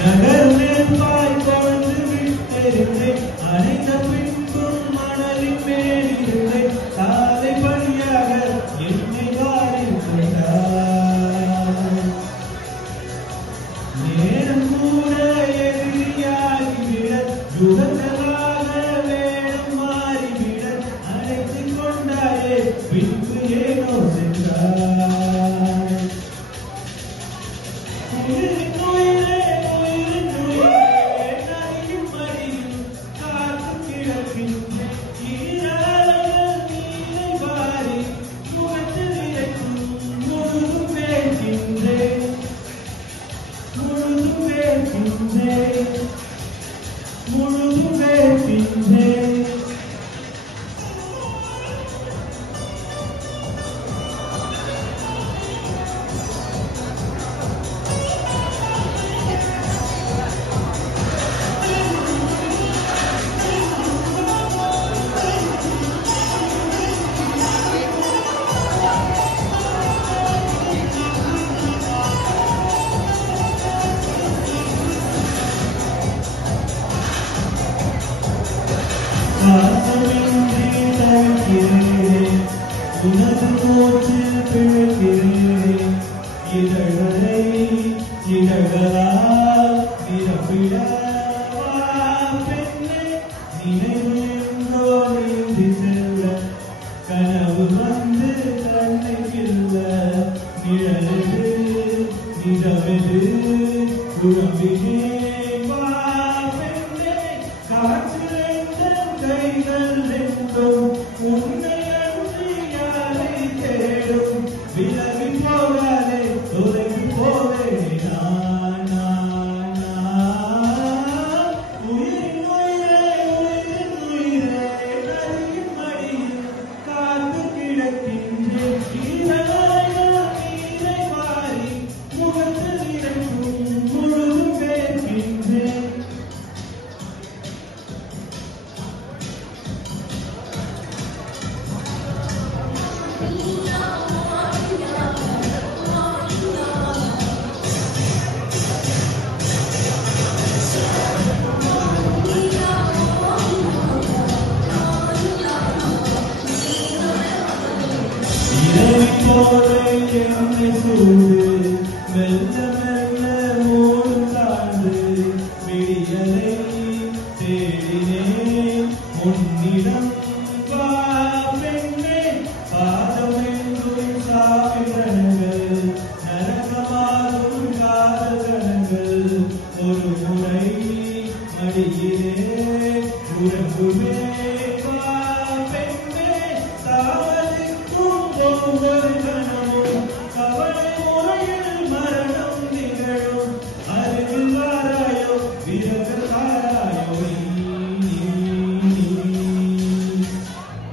நகரில் பாய் கொண்டு விட்டிருந்தேன் அனைத்த பின்பும் மணலின் மேலிருந்தேன் சாலை வழியாக என்னை வாரிருந்தார் நேரம் கூட எதிரியாகிவிட யுகங்களாக வேடம் மாறிவிட அழைத்துக் கொண்டாயே பின்பு ஏனோ சென்றார் உனது மூச்சில் பிழைக்கிறேன் இதழ்களை இதழ்களால் நிரப்பிடவா பெண்ணே நினைவு என்றோ நீந்தி செல்ல கனவு வந்து கண்ணை கில்ல நிழலெது நிறவெது உறவினேன் வா பெண்ணே காற்றில் கைகள் ரெண்டும் உன்னை விலகி போகாதே தொலைந்து போவே உயிரின் உயிரே உயிரின் உயிரே நதியின் மடியில் காத்து கிடக்கின்றேன் நீரை மாறி முகத்தில் இருக்கும் முழுதும் கேட்கின்றேன் என்னை சூடு மெல்ல மெல்ல மூடும் தாண்டு விடியலை தேடினேன் உன்னிடம் வா பெண்ணே பாதம் என்றும் சாமிரணங்கள் நரகமாகும் காதகணங்கள் ஒரு முறை மடியிலே உறங்குவே வா பெண்ணே தாவதிக்கும் ஒவ்வொரு கணமும் கவலை முறையில் மரணம் நிகழும் அருகில் வாராயோ விரகல் வாராயோ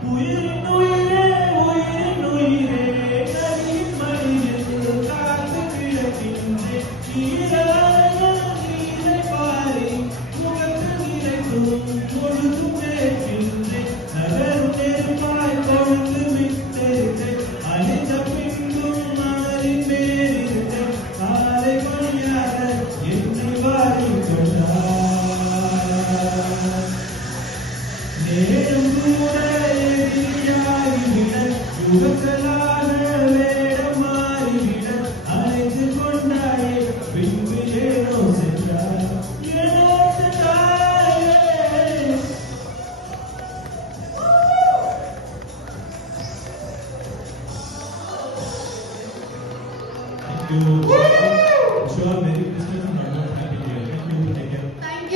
உயிரின் உயிரே உயிரின் உயிரே நதியின் மடியில் காத்து கிடக்கின்றேன் நீரை பாரி முகத்தில் நிறைக்கும் முழுதும் கேட்கின்றேன் நகரும் நெருப்பாய் கொழுந்து விட்டிருந்தேன் அனைத்த பின்பும் மணலின் மேலிருந்தேன் சாலை வழியாக என்னை வாரிக் கொண்டார் நேரம் கூட எதிரியாகிவிட யுகங்களாக வேடம் மாறிவிட அழைத்துக் கொண்டாயே பின்பு ஏனோ சென்றார் ஏனோ சென்றாயே. Thank you. Sure, Merry Christmas and Happy New Year. Thank you. Take care.